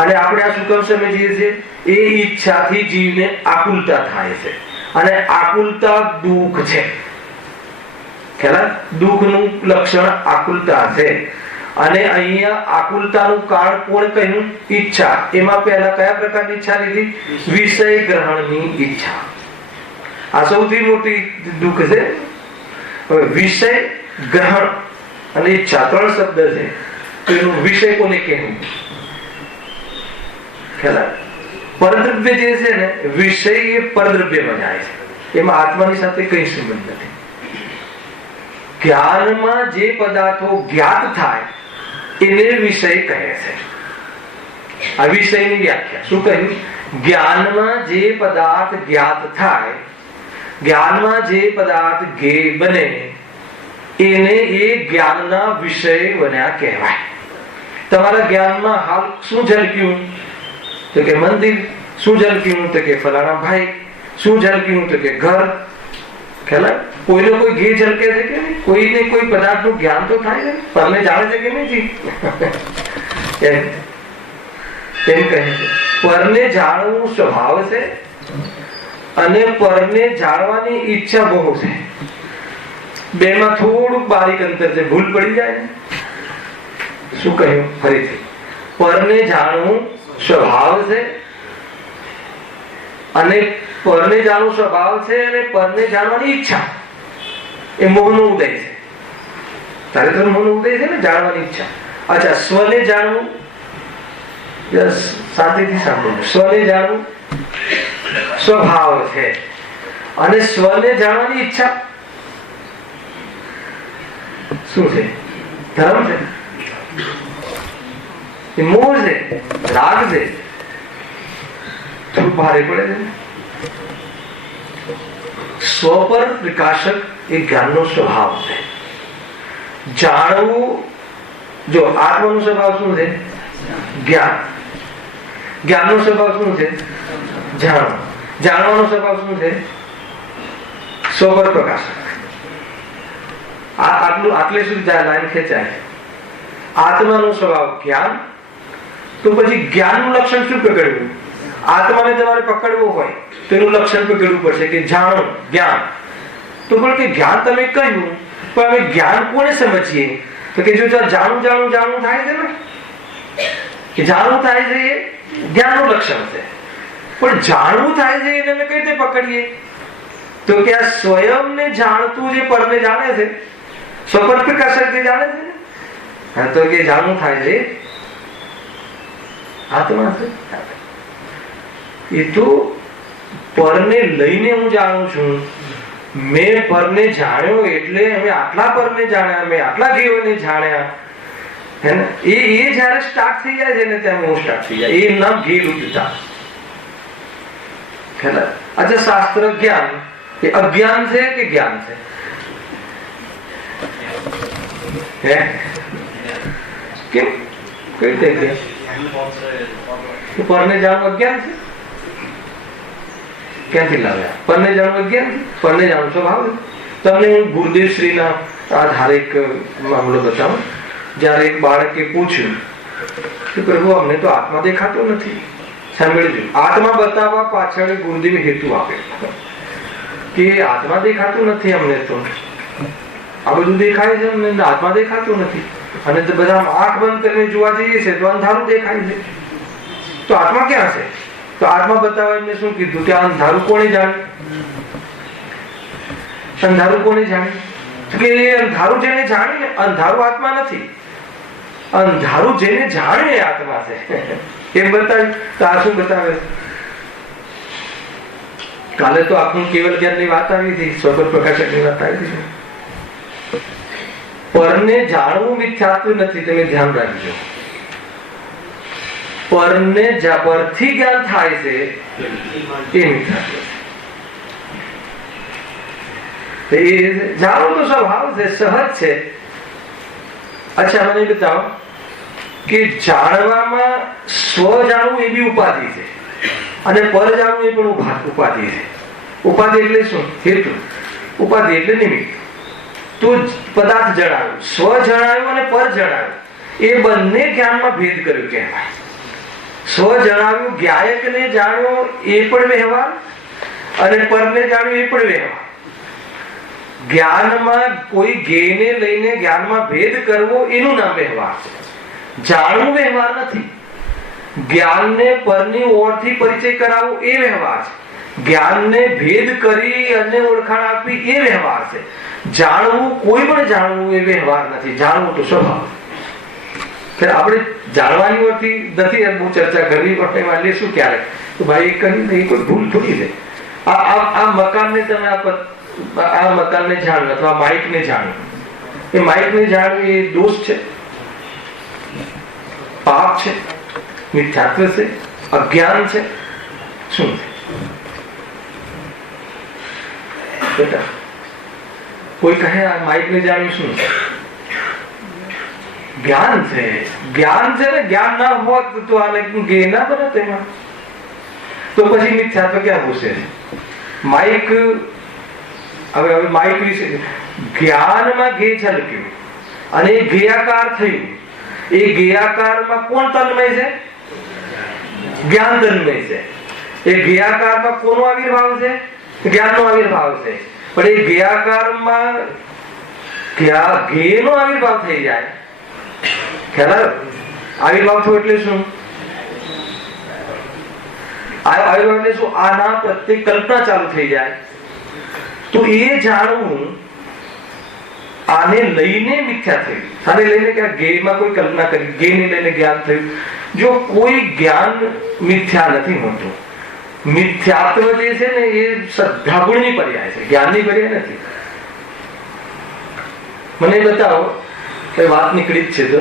અને આપણે આ શું કામ સમજીએ છીએ? એ ઈચ્છાથી જીવને આકુલતા થાય છે, અને આકુલતા દુઃખ છે. ખ્યાલ? દુઃખનું લક્ષણ આકુલતા છે. અને અહીંયા આકુલતાનું કારણ કોણ કહ્યું? ઈચ્છા. એમાં પહેલા કયા પ્રકારની ઈચ્છા લીધી? વિષય ગ્રહણની ઈચ્છા. આ સૌથી મોટી દુઃખ છે. હવે વિષય ગ્રહણ અને ઈચ્છા 3 શબ્દ છે. તો એનું વિષય કોને કહેવું? ખ્યાલ? પરદ્રવ્ય જે છે ને, વિષય એ પરદ્રવ્યમાં જાય છે. એમાં આત્માની સાથે કઈ સંબંધ નથી. જ્ઞાનમાં જે પદાર્થો જ્ઞાત થાય એને વિષય કહે છે. આ વિષયની વ્યાખ્યા શું કહ્યું? જ્ઞાનમાં જે પદાર્થ જ્ઞાત થાય, જ્ઞાનમાં જે પદાર્થ જ્ઞેય બને એને એ જ્ઞાનના વિષય બન્યા કહેવાય. તમારા જ્ઞાનમાં હાલ શું ઝલક્યું? તો કે મંદિર. શું ઝલક્યું? તો કે ફલાણા ભાઈ. શું ઝલક્યું? તો કે ઘર. ખ્યાલ? કોઈને કોઈ ઘી ઝલકે છે કે નહીં? કોઈને કોઈ પદાર્થનું જ્ઞાન તો થાય છે, પરને જાણે છે કે નહીં? એમ કહે છે પરને જાણવું સ્વભાવ છે અને પરને જાણવાની ઈચ્છા બહુ છે. બેમાં થોડુંક બારીક અંતર છે, ભૂલ પડી જાય ને. શું કહ્યું? ફરીથી પરને જાણવું સ્વભાવ છે અને પરને જાણવું સ્વભાવ છે અને પરને જાણવાની ઈચ્છા એ મોહનો ઉદય છે. તારે તો મોહનો ઉદય છે ને, જાણવાની ઈચ્છા. અચ્છા, સ્વને જાણવું, શાંતિથી સાંભળવું. સ્વને જાણવું સ્વભાવ છે અને સ્વને જાણવાની ઈચ્છા શું છે? ધર્મ છે, મોહ છે, રાગ છે. થોડું ભારે પડે છે. સ્વ પર પ્રકાશક એ જ્ઞાનનો સ્વભાવ છે. જાણવું, જો આત્માનો સ્વભાવ શું છે? જ્ઞાન. જ્ઞાનનો સ્વભાવ શું છે? જાણવું. જાણવાનો સ્વભાવ શું છે? સ્વ પર પ્રકાશક. આટલે સુધી લાઈન ખેંચાય. આત્માનો સ્વભાવ જ્ઞાન, તો પછી જ્ઞાનનું લક્ષણ શું પકડવું? આત્માને તમારે પકડવો હોય તો એનું લક્ષણ પકડવું પડશે કે જાણો, જ્ઞાન. તો પણ કે જ્ઞાન તમે કહ્યું, પણ અમે જ્ઞાન કોને સમજીએ? તો કે જો જાણવું જાણવું જાણવું થાય છે ને, કે જાણવું થાય છે એ જ્ઞાનનું લક્ષણ છે. પણ જાણવું થાય છે એને અમે કઈ રીતે પકડીએ? તો કે આ સ્વયંને જાણતું જે પરને જાણે છે, સ્વપર પ્રકાશક જે જાણે છે ને, તો કે જાણવું થાય છે આત્મા છે. એ તો પરને લઈને હું જાણું છું. મેં પરને જાણ્યો એટલે અમે આટલા પરને જાણ્યા, મેં આટલા દેવને જાણ્યા. હે ને? એ જયારે સ્ટાર્ટ થઈ જાય છે ને ત્યાં હું સ્ટાર્ટ થઈ જાય. એ નામ ગેલુતા. અચ્છા, શાસ્ત્ર જ્ઞાન એ અજ્ઞાન છે કે જ્ઞાન છે? હે કેમ કઈ રીતે પરને જાણવું અજ્ઞાન છે? ક્યાંથી લાવ્યા? પરને જાણવું અજ્ઞાન છે? પરને જાણવું સ્વભાવ છે. તમને હું ગુરુદેવ શ્રીના આધારે એક મામલો બતાવું. જયારે એક બાળકે પૂછ્યું કે પ્રભુ અમને તો આત્મા દેખાતો નથી. સાંભળજો, આત્મા બતાવવા પાછળ ગુરુદેવે હેતુ આપ્યો કે આત્મા દેખાતું નથી અમને, તો આ બધું દેખાય છે અમને, આત્મા દેખાતું નથી. અને બધા આંખ બંધ કરીને જોવા જઈએ છે તો અંધારું દેખાય છે. તો આત્મા ક્યાં છે? તો આત્મા બતાવવા એમને શું કીધું કે અંધારું કોને જાણે? અંધારું કોને જાણે? કે અંધારું જેને જાણે ને, અંધારું આત્મા નથી. અંધારું જેને જાણે એ આત્મા છે. એમ બતાવ્યું. તો આ શું બતાવે? કાલે તો આખું કેવલ જ્ઞાનની વાત આવી હતી, સ્વગત પ્રકાશકની વાત આવી હતી. પરને જાણવું મિથ્યાત્વ નથી, તમે ધ્યાન રાખજો. પરને પરથી જ્ઞાન થાય છે એ મિથ્યાત્વ. એ જાણવું તો સ્વભાવ છે, સહજ છે. અચ્છા, મને બતાવો કે જાણવામાં સ્વ જાણવું એ બી ઉપાધિ છે અને પર જાણવું એ પણ ઉપાધિ છે. ઉપાધિ એટલે શું? હેતુ. ઉપાધિ એટલે નિમિત્ત. તો પદાર્થ જણાવ્યું, સ્વ જણાવ્યું અને પર જણાવ્યું, એ બંને જ્ઞાનમાં ભેદ કર્યો કહેવાય. સ્વ જણાવ્યું, જ્ઞાયકને જાણ્યો એ પણ વ્યવહાર અને પરને જાણ્યું એ પણ વ્યવહાર. જ્ઞાનમાં કોઈ જ્ઞેયને લઈને જ્ઞાનમાં ભેદ કરવો એનું નામ વ્યવહાર છે. જાણવું વ્યવહાર નથી. જ્ઞાનને પરની ઓળથી પરિચય કરાવવો એ વ્યવહાર છે. જ્ઞાનને ભેદ કરી અને ઓળખાણ આપવી એ વ્યવહાર છે. જાણવું, કોઈ પણ જાણવું એ વ્યવહાર નથી. જાણવું તો સ્વભાવ. આપણે જાણવાની ઓળથી નથી બહુ ચર્ચા કરવી પડે. માની શું ક્યારેક તો ભાઈ એ કોઈ ભૂલ થોડી છે. આ મકાનને તમે આ મકાનને જાણવું અથવા માઇકને જાણવું, એ માઇકને જાણવું એ દોષ છે, પાપ છે, મિથ્યાત્વ છે, અજ્ઞાન છે, શું છે? બેટા કોઈ કહે આ માઇકને જાણવું શું છે? જ્ઞાન છે. જ્ઞાન છે ને, જ્ઞાન ના હોત તો આ ગે ના બને તેમાં. તો પછી મિથ્યાત્વ ક્યાં ઘૂસે? માઇક હવે માઇક વિશે જ્ઞાનમાં ગે છલક્યું અને એ ગેયાકાર થયું. એ ગેયાકારમાં કોણ તન્મય છે? જ્ઞાન તન્મય છે. એ ગેયાકારમાં કોનો આવિર્ભાવ છે? જ્ઞાનનો આવિર્ભાવ છે. પણ એ ગેયાકારમાં ગેયનો આવિર્ભાવ થઈ જાય. ખ્યાલ આવિર્ભાવ થયો એટલે શું? આવિર્ભાવ એટલે શું? આના પ્રત્યે કલ્પના ચાલુ થઈ જાય. તો એ જાણવું આને લઈને મિથ્યા થયું. આને લઈને કે ગેયમાં કોઈ કલ્પના કરી, ગેયને લઈને જ્ઞાન થયું. જો કોઈ જ્ઞાન મિથ્યા નથી હોતું. મિથ્યાત્વ જે છે ને એ શ્રદ્ધા ગુણની પર્યાય છે, જ્ઞાનની પર્યાય નથી. મને બતાવો કે વાત નીકળી જ છે તો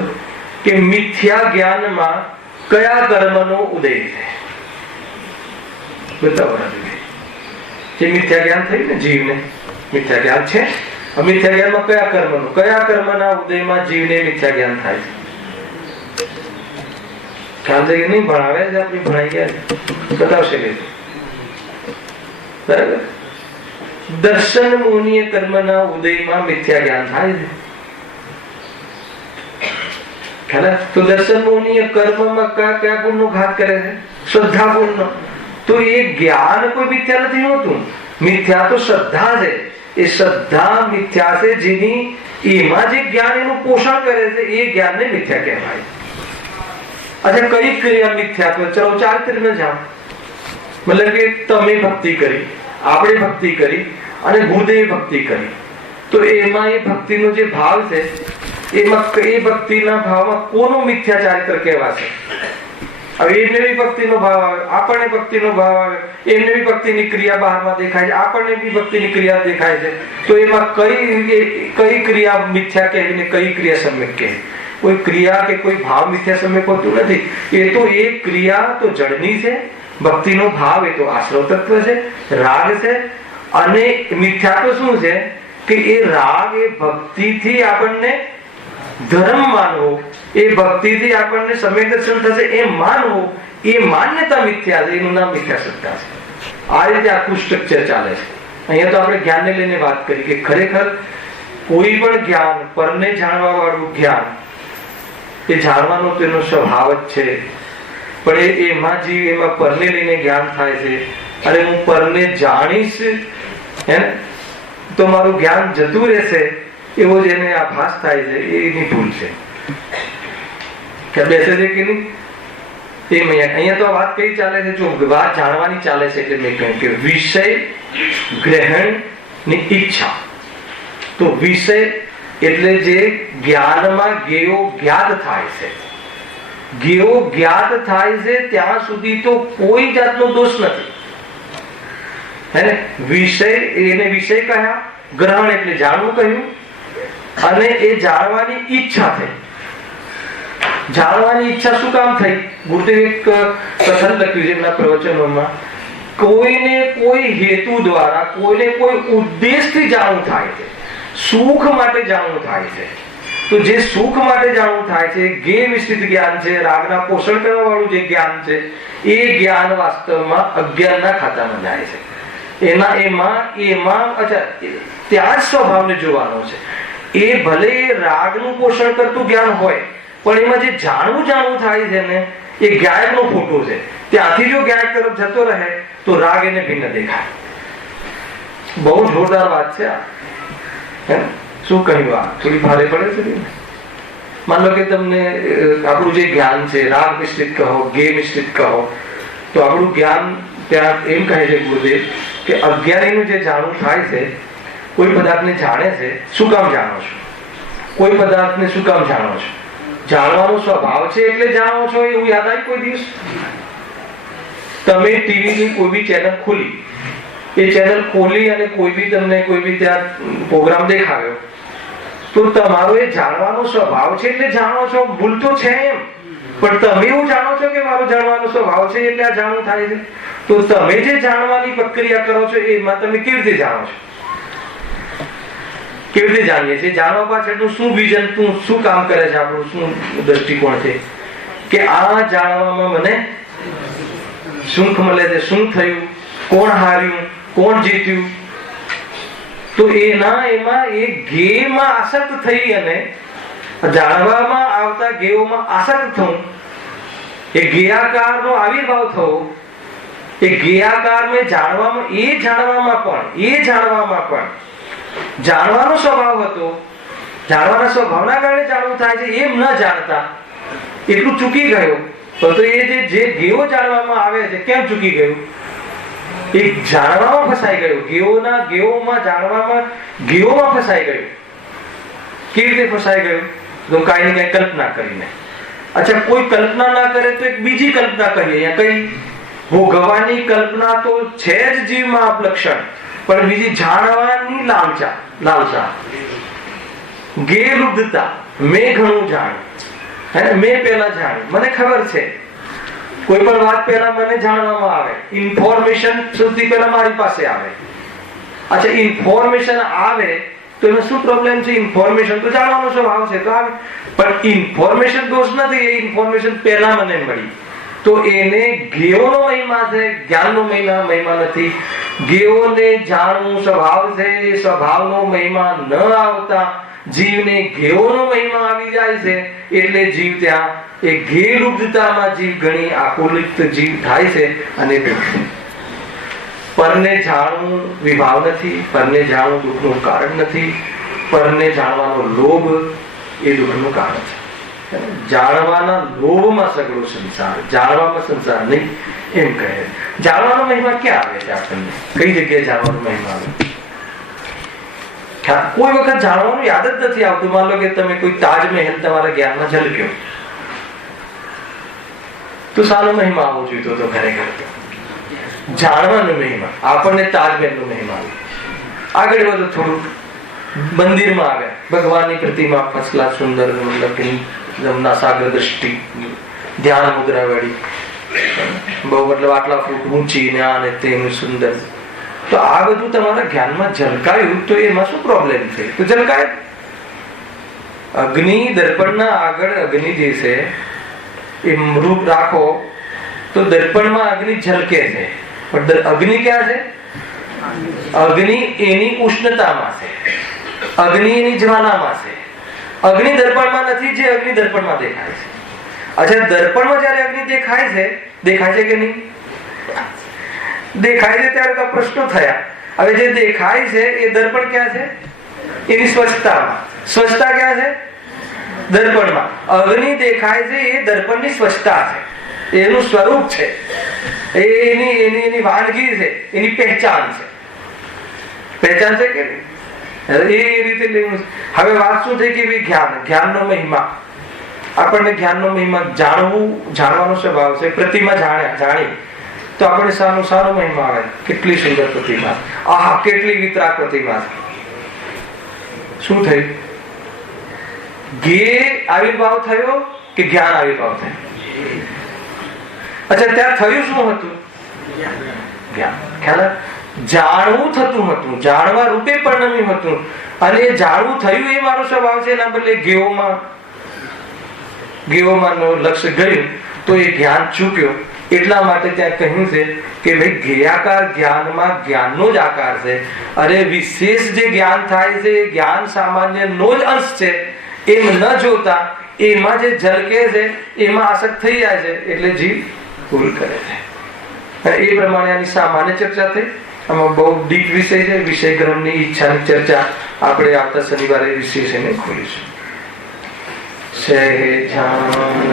કે મિથ્યા જ્ઞાનમાં કયા કર્મનો ઉદય છે? બતાવો. જે મિથ્યા જ્ઞાન થયું ને જીવને, મિથ્યા જ્ઞાન છે. મિથ્યા જ્ઞાનમાં કયા કર્મનો, કયા કર્મના ઉદયમાં જીવને મિથ્યા જ્ઞાન થાય છે? ખ્યાલ છે કે નહીં? ભણાવે જ આપણે ભણાઈ ગયા, બતાવશે કે બરાબર. દર્શન મોહનીય કર્મના ઉદયમાં મિથ્યા જ્ઞાન થાય છે. તો દર્શન મોહનીય કર્મમાં કયા ગુણનો ઘાત કરે છે? શ્રદ્ધા ગુણનો. તો એ જ્ઞાન કોઈ મિથ્યા નથી હોતું. મિથ્યા તો શ્રદ્ધા છે. એ શ્રદ્ધા મિથ્યા છે જેની એમાં જે જ્ઞાન એનું પોષણ કરે છે એ જ્ઞાનને મિથ્યા કહેવાય. અચ્છા, કઈ ક્રિયા મિથ્યાત્વ? ચલો ચારિત્ર્ય જાઓ. મતલબ કે તમે ભક્તિ કરી, આપણે ભક્તિ કરી અને ગુરુદેવે ભક્તિ કરી, તો એમાં એ ભક્તિનો જે ભાવ છે એમાં એ ભક્તિના ભાવમાં કોનો મિથ્યા ચારિત્ર કહેવાશે? હવે એમને બી ભક્તિનો ભાવ આવે, આપણને ભક્તિનો ભાવ આવે, એમને બી ભક્તિની ક્રિયા બહારમાં દેખાય છે, આપણને બી ભક્તિની ક્રિયા દેખાય છે. તો એમાં કઈ ક્રિયા મિથ્યા કહેવી ને કઈ ક્રિયા સમ્યક કહેવી? કોઈ ક્રિયા કે કોઈ ભાવ મિથ્યા સમ્યક હોતું નથી. એ તો એ ક્રિયા તો જડની છે, ભક્તિનો ભાવ એ તો આશ્રવ તત્વ છે, રાગ છે. અને મિથ્યા તો શું છે કે એ રાગ એ ભક્તિથી આપણને ધર્મ માનવો, એ ભક્તિથી આપણને સમ્યક દર્શન થશે એ માનવું, એ માન્યતા મિથ્યા છે, એનું નામ મિથ્યા સત્તા છે. આ રીતે આખું સ્ટ્રક્ચર ચાલે છે. અહીંયા તો આપણે જ્ઞાનને લઈને વાત કરી કે ખરેખર કોઈ પણ જ્ઞાન, પરને જાણવા વાળું જ્ઞાન, એ જાણવાનો તેનો સ્વભાવ જ છે. પણ એમાં જીવ એમાં પરને લઈને જ્ઞાન થાય છે. અરે હું પરને જાણીશ હે તો મારું જ્ઞાન જતું રહેશે, એવો જેને આભાસ થાય છે એની ભૂલ છે. કે બેસે છે કે નહીં? અહીંયા તો વાત કઈ ચાલે છે? જો વાત જાણવાની ચાલે છે એટલે મેં કહ્યું કે વિષય ગ્રહણ ની ઈચ્છા. તો વિષય એટલે જે જ્ઞાનમાં જ્ઞેયો જ્ઞાત થાય છે, જ્ઞેયો જ્ઞાત થાય છે ત્યાં સુધી તો કોઈ જાતનો દોષ નથી. હે ને? વિષય એને વિષય કહ્યા, ગ્રહણ એટલે જાણવું કહ્યું, અને એ જાણવાની ઈચ્છા થઈ. જાણવાની ઈચ્છા શું કામ થઈ? ગુરુદેવ એક કથન લખ્યું છે એમના પ્રવચનોમાં, કોઈને કોઈ હેતુ દ્વારા, કોઈને કોઈ ઉદ્દેશથી જાણવું થાય છે, સુખ માટે જાણવું થાય છે. તો જે સુખ માટે જાણવું થાય છે, જ્ઞેય વિસ્તૃત જ્ઞાન છે, રાગના પોષણ કરવા વાળું જે જ્ઞાન છે, એ જ્ઞાન વાસ્તવમાં અજ્ઞાનના ખાતામાં જાય છે. એમાં અચ્છા ત્યાં જ સ્વભાવને જોવાનો છે. એ ભલે રાગનું પોષણ કરતું જ્ઞાન હોય, પણ એમાં જે જાણવું થાય છે ને, એ જ્ઞાનનો ફોટો છે. ત્યાંથી જો જ્ઞાન તરફ જતો રહે તો રાગ એને ભિન્ન દેખાય. બહુ જોરદાર વાત છે આ. શું કહ્યું? આ થોડી ભારે પડે છે. માન લો કે તમને આપણું જે જ્ઞાન છે, રાગ મિશ્રિત કહો, જ્ઞેય મિશ્રિત કહો, તો આપણું જ્ઞાન ત્યાં એમ કહે છે ગુરુદેવ કે અજ્ઞાનીનું જે જાણવું થાય છે, કોઈ પદાર્થને જાણે છે, શું કામ જાણો છો? કોઈ પદાર્થને શું કામ જાણો છો? જાણવાનો સ્વભાવ છે એટલે જાણો છો. એવું યાદ આવી કોઈ દિવસ? તમે ટીવીની કોઈ બી ચેનલ ખોલી, એ ચેનલ ખોલી અને કોઈ બી તમને કોઈ બી ત્યાં પ્રોગ્રામ દેખાડ્યો, તો તમારો એ જાણવાનો સ્વભાવ છે એટલે જાણો છો. ભૂલ તો છે એમ, પણ તમે એવું જાણો છો કે મારો જાણવાનો સ્વભાવ છે એટલે આ જાણવું થાય છે. તો તમે જે જાણવાની પ્રક્રિયા કરો છો એમાં તમે કેવી રીતે જાણો છો? કેવી રીતે જાણીએ છીએ? જાણવા પાછળનું શું વિઝન, શું કામ કરે છે આપણું, શું દ્રષ્ટિકોણ છે કે આ જાણવામાં મને સુખ મળે છે, શું થયું, કોણ હાર્યું, કોણ જીત્યું. તો એમાં એ જ્ઞેયમાં આસક્ત થઈ અને જાણવામાં આવતા જ્ઞેયોમાં આસક્ત થવું, એ જ્ઞેયાકારનો આવિર્ભાવ થવો, એ જ્ઞેયાકારને જાણવામાં પણ જાણવાનો સ્વભાવ હતો. જાણવાના સ્વભાવના કારણે જાણવું થાય છે. એમ ન જાણતા એટલું ચૂકી ગયો. તો એ જે જ્ઞેયો જાણવામાં આવે છે, કેમ ચૂકી ગયું? એ જાણવામાં ફસાઈ ગયું. જ્ઞેયોમાં ફસાઈ ગયું. કેવી રીતે ફસાઈ ગયું? તો કાંઈ ને કાંઈ કલ્પના કરીને. અચ્છા, કોઈ કલ્પના ના કરે તો એક બીજી કલ્પના કરીએ. કઈ ભોગવવાની કલ્પના તો છે જ જીવમાં અપલક્ષણ, પણ બીજી જાણવાની લાલસા, ગેરલુબ્ધતા. મેં ઘણું જાણ્યું, મેં પેલા જાણ્યું, મને ખબર છે. કોઈ પણ વાત પહેલા મને જાણવામાં આવે, ઇન્ફોર્મેશન સૌથી પહેલા મારી પાસે આવે. અચ્છા, ઇન્ફોર્મેશન આવે તો એમાં શું પ્રોબ્લેમ છે? ઇન્ફોર્મેશન તો જાણવાનો સ્વભાવ છે તો આવે, પણ ઇન્ફોર્મેશન દોષ નથી. એ ઇન્ફોર્મેશન પહેલા મને મળી તો એને જ્ઞેયોનો મહિમા છે, જ્ઞાનનો મહિમા નથી. જ્ઞેયોને જાણવું સ્વભાવ છે, એ સ્વભાવનો મહિમા ન આવતા જીવને જ્ઞેયોનો મહિમા આવી જાય છે. એટલે જીવ ત્યાં એ જ્ઞેયલુબ્ધતામાં જીવ ઘણી આકુલિત જીવ થાય છે. અને પરને જાણવું વિભાવ નથી, પરને જાણવું દુઃખનું કારણ નથી. પરને જાણવાનો લોભ એ દુઃખનું કારણ છે. જાણવાના લોભમાં સગળો સંસાર, જાણવામાં સંસાર નહીં, એમ કહે. જાણવાનો મહિમા ક્યાં આવે છે? આપણને કઈ જગ્યાએ જાણવાનો મહિમા આવે? કોઈ વખત જાણવાનું યાદ જ નથી આવતું. માન લો કે તમે કોઈ તાજમહેલ તમારા જ્ઞાનમાં ઝલક્યો, તો તો સાનો મહિમા આવવો જોઈતો હતો ખરેખર જાણવાનો મહિમા. આપણને તાજમહેલનો મહિમા. આગળ વધો થોડું, મંદિરમાં આવ્યા, ભગવાનની પ્રતિમા ફર્સ્ટ ક્લાસ સુંદર, જમના સાગર દ્રષ્ટિ, ધ્યાન મુદ્રા વાળી, બહુ મતલબ આટલા ફૂટ ઊંચી ને આ ને તેનું સુંદર. તો આ બધું તમારા જ્ઞાનમાં ઝલકાયું તો એમાં શું પ્રોબ્લેમ થઈ? તો ઝલકાય. અગ્નિ દર્પણના આગળ અગ્નિ જે છે એ રૂપ રાખો તો દર્પણમાં અગ્નિ ઝલકે છે, પણ અગ્નિ ક્યાં છે? અગ્નિ એની ઉષ્ણતામાં છે, અગ્નિ એની જ્વાલામાં છે. અગ્નિ દર્પણમાં નથી જે અગ્નિ દર્પણમાં દેખાય છે. અચ્છા, દર્પણમાં જયારે અગ્નિ દેખાય છે કે નહીં દેખાય છે ત્યારે તો પ્રશ્નો થયા. હવે જે દેખાય છે એ દર્પણ ક્યાં છે? એની સ્વચ્છતામાં. સ્વચ્છતા ક્યાં છે? દર્પણમાં. અગ્નિ દેખાય છે એ દર્પણની સ્વચ્છતા છે, એનું સ્વરૂપ છે, એની વાનગી છે, એની પહેચાન છે. પહેચાન છે કે એ રીતે લેવું. હવે વાત શું થઈ કે જ્ઞાનનો મહિમા. આપણને જ્ઞાનનો મહિમા જાણવાનો સ્વભાવ છે. પ્રતિમા જાણી તો આપણને સાનો મહિમા આવે. કેટલી સુંદર પ્રતિમા, આહા કેટલી વિતરાગ પ્રતિમા છે. શું થયું? જ્ઞેય આવિર્ભાવ થયો કે જ્ઞાન આવિર્ભાવ થયો? અચ્છા, ત્યાં થયું શું હતું? જ્ઞાન. જાણવું થતું હતું, જાણવા રૂપે પરિણમ્યું હતું. અને એ જાણવું થયું એ મારો સ્વભાવ છે. એના બદલે જ્ઞેયોમાં લક્ષ્ય ગયું તો એ જ્ઞાન ચૂક્યો. એટલા માટે ત્યાં કહ્યું છે કે ભાઈ જ્ઞેયાકાર જ્ઞાનમાં જ્ઞાનનો જ આકાર છે. અરે વિશેષ જે જ્ઞાન થાય છે એ જ્ઞાન સામાન્ય નો જ અંશ છે. એમ ન જોતા એમાં જે ઝલકે છે એમાં આસક્ત થઈ જાય છે, એટલે જીવ ભૂલ કરે છે. અને એ પ્રમાણે આની સામાન્ય ચર્ચા થઈ. આમાં બહુ ડીપ વિષય છે. વિષય ગ્રહણની ઈચ્છાની ચર્ચા આપણે આવતા શનિવારે વિશેષને ખોલીશું. સહેજાનંદી